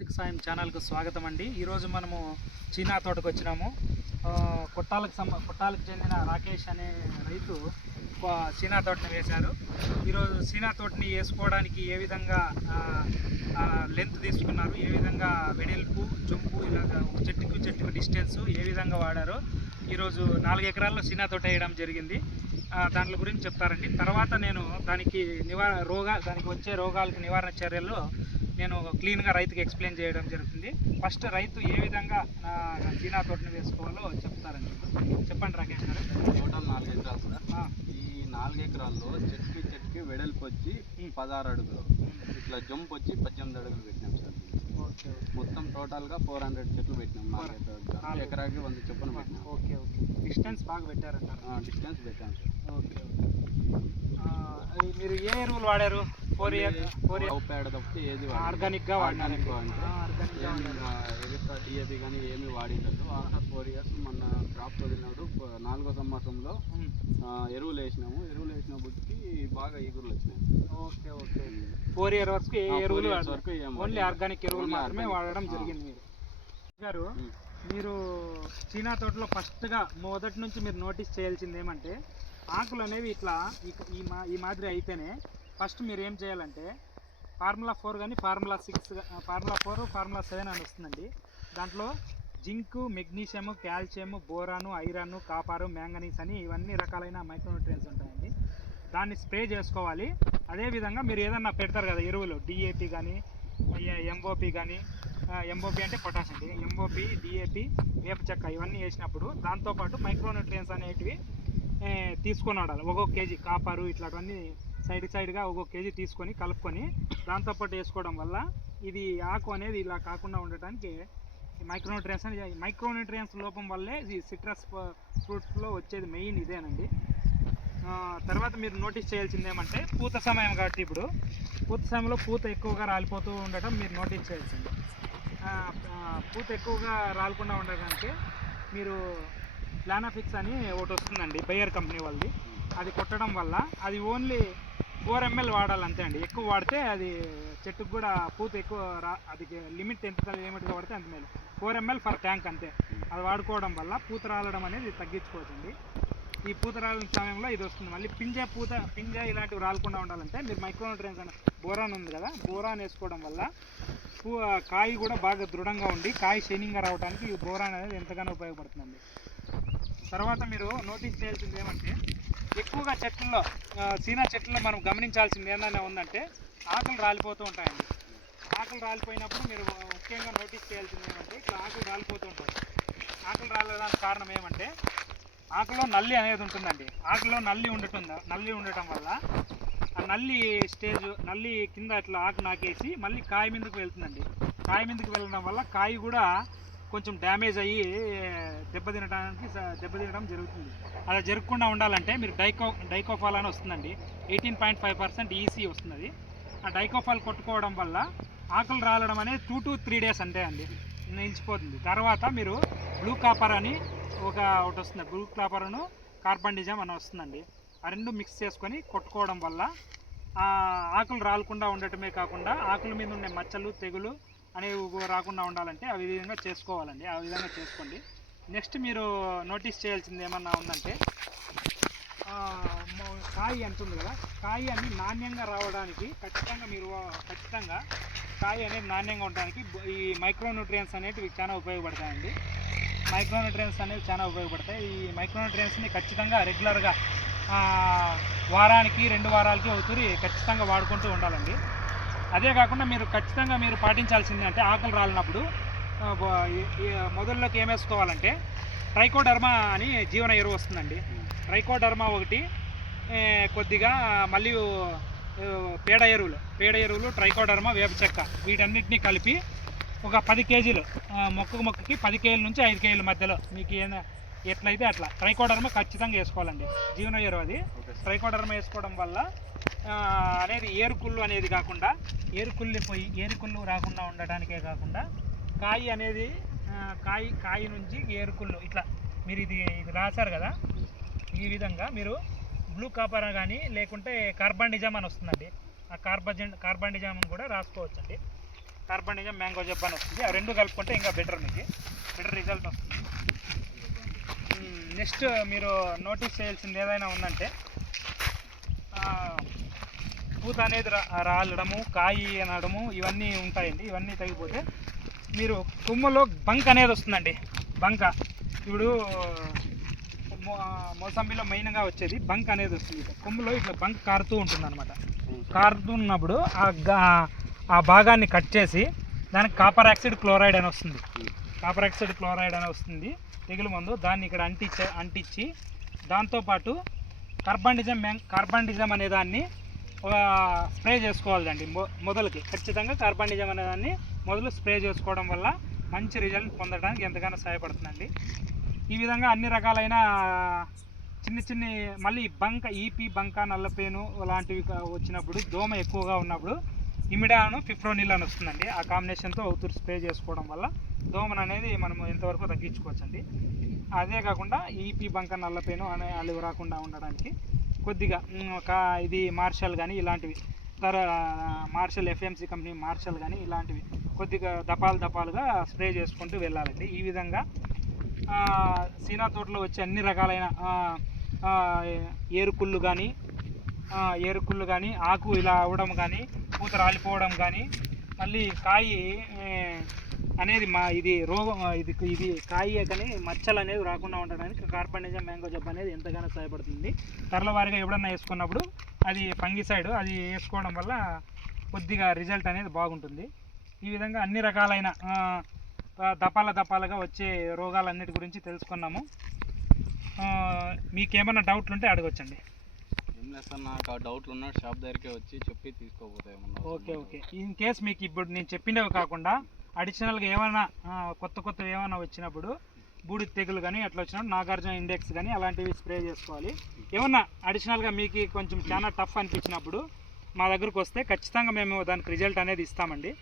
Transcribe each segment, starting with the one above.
ఆర్థిక సాయం ఛానల్కు స్వాగతం అండి ఈరోజు మనము చీనా తోటకు వచ్చినాము. కుట్టాలకు కొట్టాలకు సంబ కొట్టాలకు చెందిన రాకేష్ అనే రైతు చీనా తోటని వేశారు. ఈరోజు చీనా తోటని వేసుకోవడానికి ఏ విధంగా లెంత్ తీసుకున్నారు? ఏ విధంగా వెడల్పు జంపు ఇలాగ ఒక చెట్టుకు చెట్టుకు డిస్టెన్స్ ఏ విధంగా వాడారో? ఈరోజు నాలుగు ఎకరాల్లో చీనా తోట వేయడం జరిగింది. దాని దాంట్లో గురించి చెప్తారండి. తర్వాత నేను దానికి నివా రోగా దానికి వచ్చే రోగాలకు నివారణ చర్యలు నేను క్లీన్గా రైతుకి ఎక్స్ప్లెయిన్ చేయడం జరుగుతుంది. ఫస్ట్ రైతు ఏ విధంగా ఆ, చీనా తోటని వేసుకోవాలో చెప్తారండి. చెప్పండి రాకేష్ గారు. టోటల్ నాలుగు ఎకరాలు సార్. ఈ నాలుగు ఎకరాల్లో చెట్టుకి చెట్టుకి వెడల్పు వచ్చి. పదహారు అడుగులు. ఇట్లా జంప్ వచ్చి పద్దెనిమిది అడుగులు పెట్టినాం సార్. ఓకే మొత్తం టోటల్గా ఫోర్ హండ్రెడ్ చెట్లు పెట్టినాం. ఎకరాకి వంద చొప్పున పెట్టినాం. Okay okay. డిస్టెన్స్ బాగా పెట్టారంటారు. డిస్టెన్స్ పెట్టాం సార్. Okay okay. మీరు ఏ ఎరువులు వాడారు? పేడ తప్పితే ఏది ఆర్గానిక్గా వాడినారు ఆర్గానిక్ అంటే డిఏపి కానీ ఏమీ వాడిండదు ఆఫ్టర్ ఫోర్ ఇయర్స్ మన క్రాప్ వదిలినప్పుడు నాలుగో సంవత్సరంలో ఎరువులు వేసినాము. ఎరువులు వేసినప్పటికి బాగా ఈగురులు వచ్చినాయి. Okay okay. ఫోర్ ఇయర్ వరకు ఏ ఎరువులు వరకు ఓన్లీ. ఆర్గానిక్ ఎరువులు మాత్రమే. వాడడం. జరిగింది మీరు గారు. మీరు చీనా తోటలో ఫస్ట్గా మొదటి నుంచి మీరు నోటీస్ చేయాల్సింది ఏమంటే ఆకులు అనేవి ఇట్లా ఈ మా ఈ మాదిరి అయితేనే ఫస్ట్ మీరు ఏం చేయాలంటే ఫార్ములా ఫోర్ కానీ formula six formula four formula seven అని వస్తుందండి. దాంట్లో zinc magnesium calcium boron iron copper manganese అని ఇవన్నీ రకాలైన మైక్రోన్యూట్రియన్స్ ఉంటాయండి. దాన్ని స్ప్రే చేసుకోవాలి. అదేవిధంగా మీరు ఏదన్నా పెడతారు కదా ఎరువులు డిఏపి కానీ ఎంఓపి కానీ ఎంఓపి అంటే పొటాష్ అండి. ఎంఓపి డిఏపి వేప చెక్క ఇవన్నీ వేసినప్పుడు దాంతోపాటు మైక్రోన్యూట్రియన్స్ అనేటివి తీసుకొని వాడాలి. ఒక్కొక్క కేజీ కాపరు ఇట్లాంటివన్నీ సైడ్ సైడ్గా ఒక్కొక్క కేజీ తీసుకొని కలుపుకొని దాంతోపాటు వేసుకోవడం వల్ల ఇది ఆకు అనేది ఇలా కాకుండా ఉండటానికి మైక్రోన్యూట్రియన్స్ అని మైక్రోన్యూట్రియన్స్ లోపం వల్లే ఈ సిట్రస్ ఫ్రూట్స్లో వచ్చేది మెయిన్ ఇదేనండి. తర్వాత మీరు నోటీస్ చేయాల్సింది ఏమంటే పూత సమయం కాబట్టి ఇప్పుడు పూత సమయంలో పూత ఎక్కువగా రాలిపోతూ ఉండటం మీరు నోటీస్ చేయాల్సింది. పూత ఎక్కువగా రాలకుండా ఉండడానికి మీరు ప్లానాఫిక్స్ అని ఒకటి వస్తుందండి బయ్యర్ కంపెనీ వాళ్ళది. అది కొట్టడం వల్ల అది ఓన్లీ ఫోర్ ఎంఎల్ వాడాలి అంతే అండి. ఎక్కువ వాడితే అది చెట్టుకు కూడా పూత ఎక్కువ రా అది లిమిట్ ఎంత లిమిట్గా వాడితే అంత మేలు. ఫోర్ ఎంఎల్ ఫర్ ట్యాంక్ అంతే. అది వాడుకోవడం వల్ల పూత రాలడం అనేది తగ్గించుకోవచ్చండి. ఈ పూత రాలిన సమయంలో ఇది వస్తుంది. మళ్ళీ పింజ పూత పింజ ఇలాంటివి రాలకుండా ఉండాలంటే మీరు మైక్రోన్యూట్రియన్స్ అనే బోరాన్ ఉంది కదా బోరాన్ వేసుకోవడం వల్ల పూ కాయ కూడా బాగా దృఢంగా ఉండి కాయ షైనింగ్గా రావడానికి ఈ బోరాన్ అనేది ఎంతగానో ఉపయోగపడుతుందండి. తర్వాత మీరు నోటీస్ చేయాల్సింది ఏమంటే ఎక్కువగా చెట్లలో సీనా చెట్లలో మనం గమనించాల్సింది ఏమైనా ఉందంటే ఆకులు రాలిపోతూ ఉంటాయండి. ఆకులు రాలిపోయినప్పుడు మీరు ముఖ్యంగా నోటీస్ చేయాల్సింది ఏమంటే ఇట్లా ఆకులు రాలిపోతూ ఉంటాయి. ఆకులు రాలేదానికి కారణం ఏమంటే ఆకులో నల్లి అనేది ఉంటుందండి. ఆకులో నల్లి ఉండటం నల్లి ఉండటం వల్ల ఆ నల్లి స్టేజ్ నల్లి కింద ఇట్లా ఆకు నాకేసి మళ్ళీ కాయ మీదకి వెళ్తుందండి. కాయ మీదకి వెళ్ళడం వల్ల కాయ కూడా కొంచెం డ్యామేజ్ అయ్యి దెబ్బతినడానికి దెబ్బతినడం జరుగుతుంది. అలా జరగకుండా ఉండాలంటే మీరు డైకో డైకోఫాల్ అని వస్తుందండి. Eighteen point five percent EC వస్తుంది ఆ డైకోఫాల్ కొట్టుకోవడం వల్ల ఆకులు రాలడం అనేది టూ టు త్రీ డేస్ అంతే అండి. నిలిచిపోతుంది. తర్వాత మీరు బ్లూ కాపర్ అని ఒక ఒకటి వస్తుంది. బ్లూ కాపర్ను కార్బన్ డిజామ్ అని వస్తుందండి. ఆ రెండు మిక్స్ చేసుకొని కొట్టుకోవడం వల్ల ఆకులు రాలకుండా ఉండటమే కాకుండా ఆకుల మీద ఉండే మచ్చలు తెగులు అనేవి రాకుండా ఉండాలంటే ఆ విధంగా చేసుకోవాలండి. ఆ విధంగా చేసుకోండి. నెక్స్ట్ మీరు నోటీస్ చేయాల్సింది ఏమన్నా ఉందంటే కాయి మొ- కాయ కదా కాయ అన్ని నాణ్యంగా రావడానికి ఖచ్చితంగా మీరు ఖచ్చితంగా కాయ అనేది నాణ్యంగా ఉండడానికి ఈ మైక్రోన్యూట్రియన్స్ అనేటివి చాలా ఉపయోగపడతాయండి. మైక్రోన్యూట్రియన్స్ అనేవి చాలా ఉపయోగపడతాయి. ఈ మైక్రోన్యూట్రియన్స్ని ఖచ్చితంగా రెగ్యులర్గా వారానికి రెండు వారాలకి అవుతుంది ఖచ్చితంగా వాడుకుంటూ ఉండాలండి. అదే కాకుండా మీరు ఖచ్చితంగా మీరు పాటించాల్సింది అంటే ఆకులు రాలినప్పుడు మొదల్లోకి ఏం వేసుకోవాలంటే ట్రైకోడర్మా అని జీవన ఎరువు వస్తుందండి. ట్రైకోడర్మా ఒకటి కొద్దిగా మళ్ళీ పేడ ఎరువులు పేడ ఎరువులు ట్రైకోడర్మా వేప చెక్క వీటన్నిటిని కలిపి ఒక పది కేజీలు ఆ, మొక్క మొక్కకి పది కేజీల నుంచి ఐదు కేజీల మధ్యలో మీకు ఏ ఎట్లయితే అట్లా ట్రైకోడర్మా ఖచ్చితంగా వేసుకోవాలండి. జీవన ఎరువు అది. ట్రైకోడర్మా వేసుకోవడం వల్ల అనేది ఏరుకుళ్ళు అనేది కాకుండా ఏరుకుళ్ళు పోయి ఏరుకుళ్ళు రాకుండా ఉండటానికే కాకుండా కాయి అనేది కాయి కాయ కాయ నుంచి ఏరుకుళ్ళు ఇట్లా మీరు ఇది ఇది రాశారు కదా? ఈ విధంగా మీరు బ్లూ కాపర్ కానీ లేకుంటే కార్బన్ డిజామ్ అని వస్తుందండి. ఆ కార్బన్ కార్బన్ డిజామ్ కూడా రాసుకోవచ్చండి. కార్బన్ నిజం మ్యాంగో జబ్బు అని వస్తుంది. ఆ రెండు కలుపుకుంటే ఇంకా బెటర్ మీకు. బెటర్ రిజల్ట్ వస్తుంది. నెక్స్ట్ మీరు నోటీస్ చేయాల్సింది ఏదైనా ఉందంటే పూత అనేది రా రాలడము కాయి అనడము ఇవన్నీ ఉంటాయండి. ఇవన్నీ తగ్గిపోతే మీరు కొమ్మలో బంక్ అనేది వస్తుందండి. బంక. ఇప్పుడు మోసంబిలో మెయిన్గా వచ్చేది బంక్ అనేది వస్తుంది. కొమ్ములో ఇట్లా బంక్ కారుతూ ఉంటుంది అనమాట కారుతున్నప్పుడు ఆ ఆ భాగాన్ని కట్ చేసి దానికి కాపర్ ఆక్సైడ్ క్లోరైడ్ అని వస్తుంది. కాపర్ ఆక్సైడ్ క్లోరైడ్ అని వస్తుంది. తెగులు మందు దాన్ని ఇక్కడ అంటించే అంటించి దాంతోపాటు కార్బండిజం కార్బండిజం అనే దాన్ని ఒక స్ప్రే చేసుకోవాలండి. మొ ఖచ్చితంగా కార్బండిజం అనే దాన్ని మొదలు స్ప్రే చేసుకోవడం వల్ల మంచి రిజల్ట్ పొందడానికి ఎంతగానో సహాయపడుతుందండి. ఈ విధంగా అన్ని రకాలైన చిన్న చిన్న మళ్ళీ బంక ఈపీ బంక నల్లపేను లాంటివి వచ్చినప్పుడు దోమ ఎక్కువగా ఉన్నప్పుడు ఇమిడాను ఫిఫ్రోనిల్ అని వస్తుందండి. ఆ కాంబినేషన్తో అవుతురు స్ప్రే చేసుకోవడం వల్ల దోమను అనేది మనం ఎంతవరకు తగ్గించుకోవచ్చండి. అదే కాకుండా ఈపీ బంక నల్లపేను అనే అల్లు రాకుండా ఉండడానికి కొద్దిగా ఒక ఇది మార్షల్ కానీ ఇలాంటివి. తర మార్షల్ ఎఫ్ఎంసి కంపెనీ మార్షల్ కానీ ఇలాంటివి. కొద్దిగా దపాలు దపాలుగా స్ప్రే చేసుకుంటూ వెళ్ళాలండి. ఈ విధంగా సీనా తోటలో వచ్చే అన్ని రకాలైన ఏరుకుళ్ళు కానీ ఏరుకుళ్ళు కానీ ఆకు ఇలా అవ్వడం కానీ పూత రాలిపోవడం కానీ మళ్ళీ కాయి అనేది మా ఇది రోగం ఇది ఇది కాయ కానీ మచ్చలు అనేది రాకుండా ఉండడానికి కార్బనిజం మ్యాంగో జబ్బు అనేది ఎంతగానో సహాయపడుతుంది. తరలవారిగా ఎప్పుడన్నా వేసుకున్నప్పుడు అది ఫంగిసైడ్ అది వేసుకోవడం వల్ల కొద్దిగా రిజల్ట్ అనేది బాగుంటుంది. ఈ విధంగా అన్ని రకాలైన దపాల దపాలుగా వచ్చే రోగాలన్నిటి గురించి తెలుసుకున్నాము. ఆ, మీకేమైనా డౌట్లు ఉంటే అడగొచ్చండి. ఏం లేదు సార్ నాకు ఆ డౌట్లు ఉన్న షాప్ దగ్గరికి వచ్చి చెప్పి తీసుకోపోతాయి ఏమన్నా ఓకే ఓకే. ఇన్ కేస్ మీకు ఇప్పుడు నేను చెప్పినవి కాకుండా అడిషనల్గా ఏమైనా కొత్త కొత్త ఏమైనా వచ్చినప్పుడు బూడిద తెగులు కానీ అట్లా వచ్చినప్పుడు నాగార్జున ఇండెక్స్ కానీ అలాంటివి స్ప్రే చేసుకోవాలి. ఏమన్నా అడిషనల్గా మీకు కొంచెం చాలా టఫ్ అనిపించినప్పుడు మా దగ్గరకు వస్తే ఖచ్చితంగా మేము దానికి రిజల్ట్ అనేది ఇస్తామండి.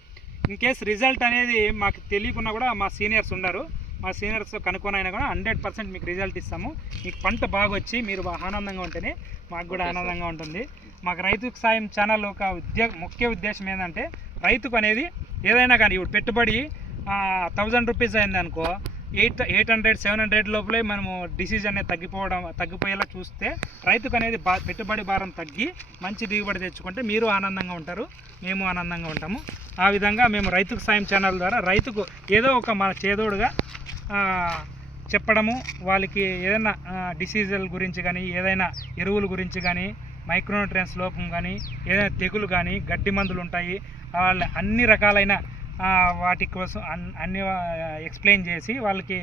ఇన్ కేస్ రిజల్ట్ అనేది మాకు తెలియకున్నా కూడా మా సీనియర్స్ ఉన్నారు మా సీనియర్స్ కనుక్కొనైనా కూడా హండ్రెడ్ పర్సెంట్ మీకు రిజల్ట్ ఇస్తాము. మీకు పంట బాగా వచ్చి మీరు ఆనందంగా ఉంటేనే మాకు కూడా. ఆనందంగా ఉంటుంది. మాకు రైతుకు సాయం ఛానల్ ఒక ఉద్య ముఖ్య ఉద్దేశం ఏంటంటే రైతుకు అనేది ఏదైనా కానీ ఇప్పుడు పెట్టుబడి థౌజండ్ రూపీస్ అయింది అనుకో eight eight hundred seven hundred లోపలే మనము డిసీజ్ అనేది తగ్గిపోవడం తగ్గిపోయేలా చూస్తే రైతుకు అనేది బా పెట్టుబడి భారం తగ్గి మంచి దిగుబడి తెచ్చుకుంటే మీరు ఆనందంగా ఉంటారు మేము ఆనందంగా ఉంటాము. ఆ విధంగా మేము రైతుకు సాయం ఛానల్ ద్వారా రైతుకు ఏదో ఒక మన చేదోడుగా చెప్పడము వాళ్ళకి ఏదైనా డిసీజుల గురించి కానీ ఏదైనా ఎరువుల గురించి కానీ మైక్రోన్యూట్రియన్స్ లోపం కానీ ఏదైనా తెగులు కానీ గడ్డి మందులు ఉంటాయి. వాళ్ళ అన్ని రకాలైన వాటి కోసం అన్- అన్ని ఎక్స్ప్లెయిన్ చేసి వాళ్ళకి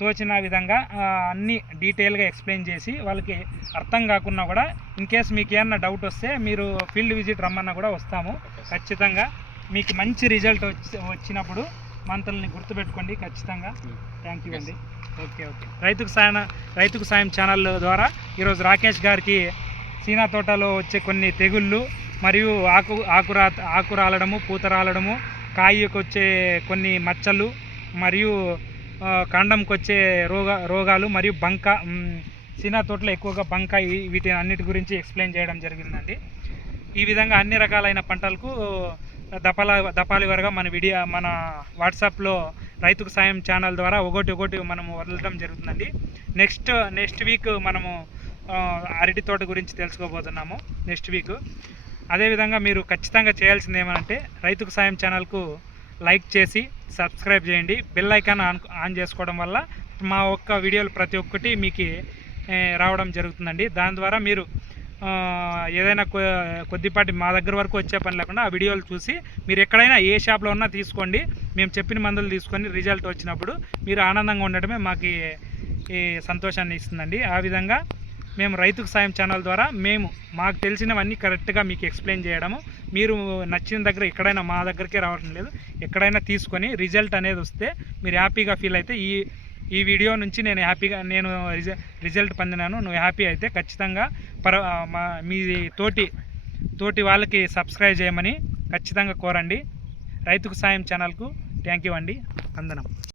తోచిన విధంగా అన్ని డీటెయిల్గా ఎక్స్ప్లెయిన్ చేసి వాళ్ళకి అర్థం కాకున్నా కూడా ఇన్ కేస్ మీకు ఏమన్నా డౌట్ వస్తే మీరు ఫీల్డ్ విజిట్ రమ్మన్నా కూడా వస్తాము. ఖచ్చితంగా మీకు మంచి రిజల్ట్ వచ్చి వచ్చినప్పుడు మంత్రుల్ని గుర్తుపెట్టుకోండి. ఖచ్చితంగా. థ్యాంక్ యూ అండి. Okay okay. రైతుకు సాయం రైతుకు సాయం ఛానల్ ద్వారా ఈరోజు రాకేష్ గారికి చీనా తోటలో వచ్చే కొన్ని తెగుళ్ళు మరియు ఆకు ఆకురా ఆకు రాలడము పూత రాలడము కాయకు వచ్చే కొన్ని మచ్చలు మరియు కాండంకి వచ్చే రోగ రోగాలు మరియు బంక చీనా తోటలో ఎక్కువగా బంక వీటి అన్నిటి గురించి ఎక్స్ప్లెయిన్ చేయడం జరిగిందండి. ఈ విధంగా అన్ని రకాలైన పంటలకు దపాల దపాలి వరగా మన వీడియో మన వాట్సాప్లో రైతుకు సాయం ఛానల్ ద్వారా ఒకటి ఒకటి మనము వదలడం జరుగుతుందండి. నెక్స్ట్ నెక్స్ట్ వీక్ మనము అరటి తోట గురించి తెలుసుకోబోతున్నాము నెక్స్ట్ వీక్. అదేవిధంగా మీరు ఖచ్చితంగా చేయాల్సింది ఏమనంటే రైతుకు సాయం ఛానల్కు లైక్ చేసి సబ్స్క్రైబ్ చేయండి. బెల్ ఐకాన్ ఆన్ ఆన్ చేసుకోవడం వల్ల మా ఒక్క వీడియోలు ప్రతి ఒక్కటి మీకు రావడం జరుగుతుందండి. దాని ద్వారా మీరు ఏదైనా కొ- కొద్దిపాటి మా దగ్గర వరకు వచ్చే పని లేకుండా ఆ వీడియోలు చూసి మీరు ఎక్కడైనా ఏ షాప్లో ఉన్నా తీసుకోండి. మేము చెప్పిన మందులు తీసుకొని రిజల్ట్ వచ్చినప్పుడు మీరు ఆనందంగా ఉండడమే మాకు ఈ సంతోషాన్ని ఇస్తుందండి. ఆ విధంగా మేము రైతుకు సాయం ఛానల్ ద్వారా మేము మాకు తెలిసినవన్నీ కరెక్ట్గా మీకు ఎక్స్ప్లెయిన్ చేయడము. మీరు నచ్చిన దగ్గర ఎక్కడైనా మా దగ్గరికే రావడం లేదు. ఎక్కడైనా తీసుకొని రిజల్ట్ అనేది వస్తే మీరు హ్యాపీగా ఫీల్ అయితే ఈ ఈ వీడియో నుంచి నేను హ్యాపీగా నేను రిజల్ట్ పొందినాను. నువ్వు హ్యాపీ అయితే ఖచ్చితంగా పర మా మీ తోటి తోటి వాళ్ళకి సబ్స్క్రైబ్ చేయమని ఖచ్చితంగా కోరండి. రైతుకు సాయం ఛానల్కు థ్యాంక్ యూ అండి. అందనం